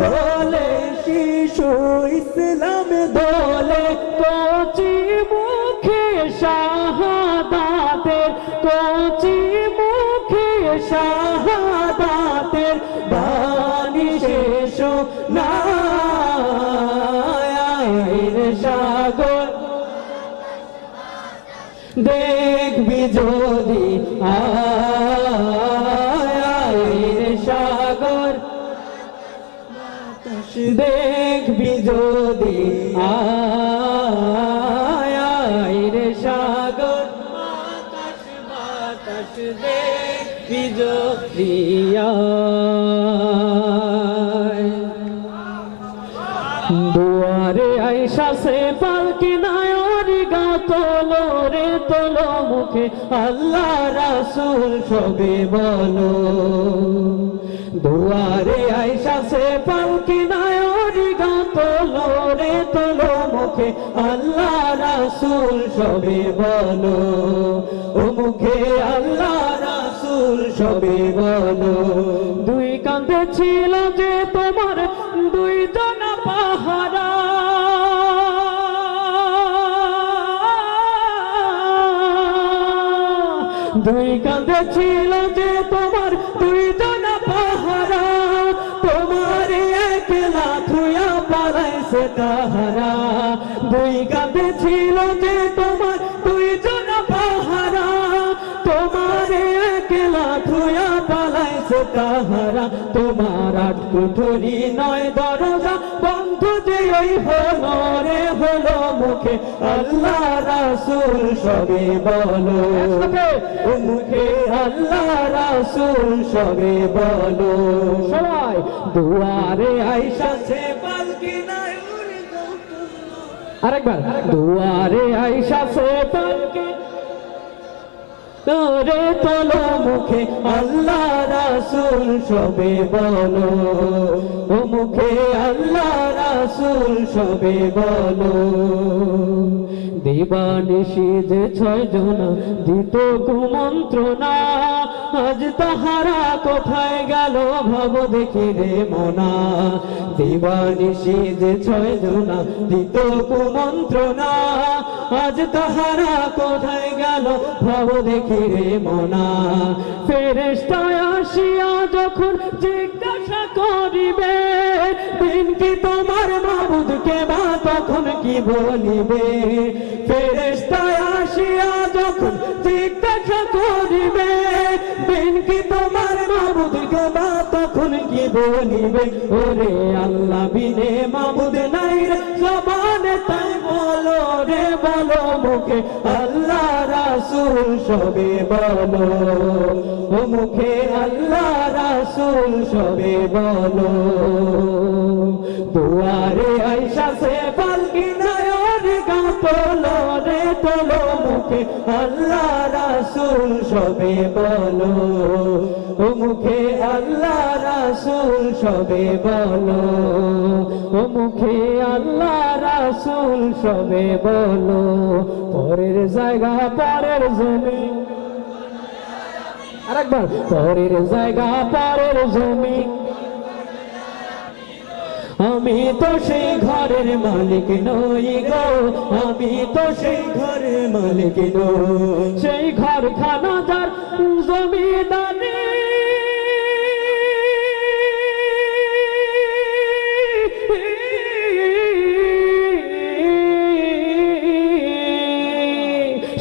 দলে শিশু ইসলাম দলে কচি মুখে শাহাদাতের কচি মুখে শাহাদাতের বাণী শেষ না যদি আয়ের সাগর। বাতাস বাতাস দেখবি যদি। দুয়ারে আইসা সে পালকি নায়রি গা তোলো রে, তোলো মুখে। আল্লাহ রাসুল সবে বলো। দুয়ারে আইসা সে পালকি রে তোলো মুখে, আল্লাহ রাসুল সবে বলো। ও মুখে আল্লাহ রাসুল সবে বলো। দুই কাঁধে ছিল যে তোমার দুই জন পাহারা। দুই কাঁধে ছিল যে তোমার দুই জন পাহারা। তোমার একলা থুয়া পালাইছে হারা দুই কাঁধে ছিল যে তাহারা তোমার আট কুঠুরি নয় দরজা বন্ধ যে ওই হলো রে হলো মুখে। আল্লাহ রাসুল সবে বলো। মুখে আল্লাহ রাসুল সবে বলো। সবাই। দুয়ারে আইসা সে পালকি নাই আরেকবার। দুয়ারে আইসা সে পালকি তোরে তোলো মুখে আল্লাহ রাসুল সবে বলো। ও মুখে আল্লাহ রাসুল সবে বলো। দিবানিশি যে ছয় জন দিত কুমন্ত্রণা। আজ তাহারা কোথায় গেল ভাব দেখি রে মনা। দিবানিশি যে ছয় জনা দিত কুমন্ত্রণা। আজ তাহারা কোথায় গেল ভাব দেখি রে মনা। ফেরেস্তায় আসিয়া যখন জিজ্ঞাসা করিবে, দিন কি তোমার মাবুদকে বা তখন কি বলিবে? ফেরেস্তায় আসিয়া যখন জিজ্ঞাসা করিবে, দিন কি তোমার তখন কি বলিবে? ওরে আল্লাহ, বিনে নাই রে তাই বলো রে, বলো মুখে, আল্লাহ রাসুল সবে বলো। ও মুখে, আল্লাহ রাসুল সবে বলো। দুয়ারে আইসা আল্লাহ রাসুল সবে বলো, ও মুখে আল্লাহ রাসুল সবে বলো, ও মুখে আল্লাহ রাসুল সবে বলো, পরের জায়গা, পরের জমি আরেকবার, পরের জায়গা, পরের জমি আমি তো সেই ঘরের মালিক নই গো, আমি তো সেই ঘরের মালিক নই। সেই ঘর খানা যার জমিদারি,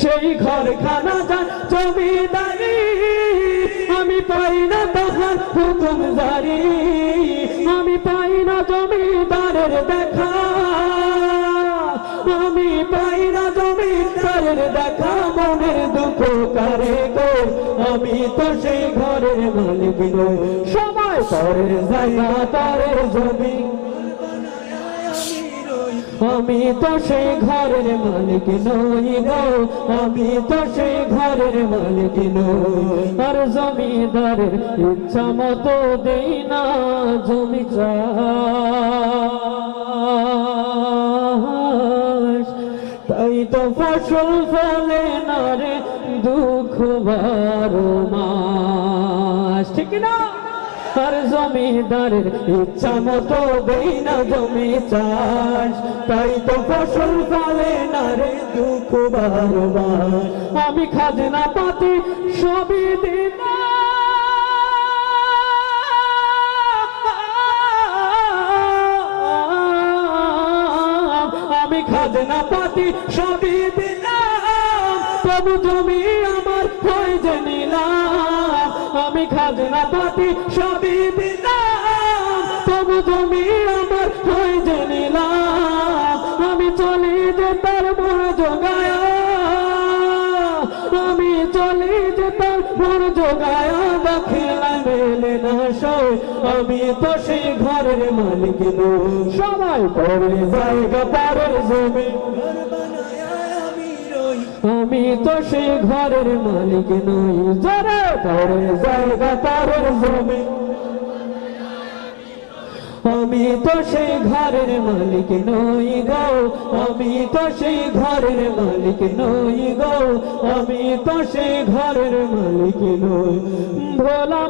সেই ঘর খানা যার জমিদারি। আমি পাই না তাহার হুকুম জারি। আমি পাই না জমিদারের দেখা। আমি পাই না জমিদারের দেখা, মনের দুঃখ করে গো? আমি তো সেই ঘরের মালিক সময় পরের জায়গা তারের জমি। আমি তো সেই ঘরের মালিক নই গো। আমি তো সেই ঘরের মালিক নই। আর জমিদারের ইচ্ছা মতো দেই না জমি তাই তো ফসল ফলে না রে, দুঃখ বারো মাস। ঠিক না আর জমিদারের ইচ্ছা মতো দেই না জমি চাষ। তাই তো ফসল ফলে না রে দুঃখ বারবার। আমি খাজনা পাতি সবই দিলাম। আমি খাজনা পাতি সবই দিলাম। তবু জমি আমার হয়ে যে নিলাম। আমি খাজনা পাতি সবই দিলাম। তবু জমি আমার হয়ে যে নিলাম আমি চলে যে তার মন জোগায়। আমি চলে যে তার মন জোগায়। দেখিলা মেলে না সই আমি তো সেই ঘরের মালিক সবাই পরে জায়গা পারের জমি। আমি তো সেই ঘরের মালিক নই, যারা জায়গা পারের জমি। আমি তো সেই ঘরের মালিক নই গো, আমি তো সেই ঘরের মালিক নই গো, আমি তো সেই ঘরের মালিক নই। ভোলা